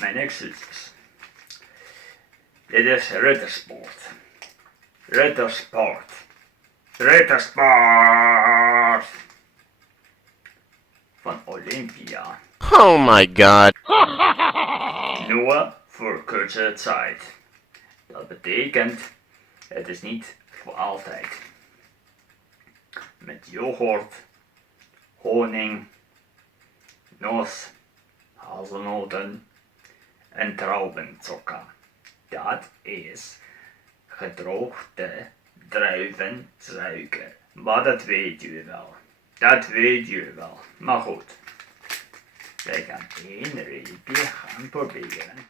Mijn excuses. Dit is Ritter Sport. Ritter Sport. Ritter Sport. Van Olympia. Oh my god. Nur voor korte tijd. Dat betekent, het is niet voor altijd. Met yoghurt, honing, nos, hazelnoten en traubenzucker. Dat is gedroogde druivensuiker. Maar dat weet u wel. Dat weet u wel. Maar goed. Wij gaan één reepje gaan proberen.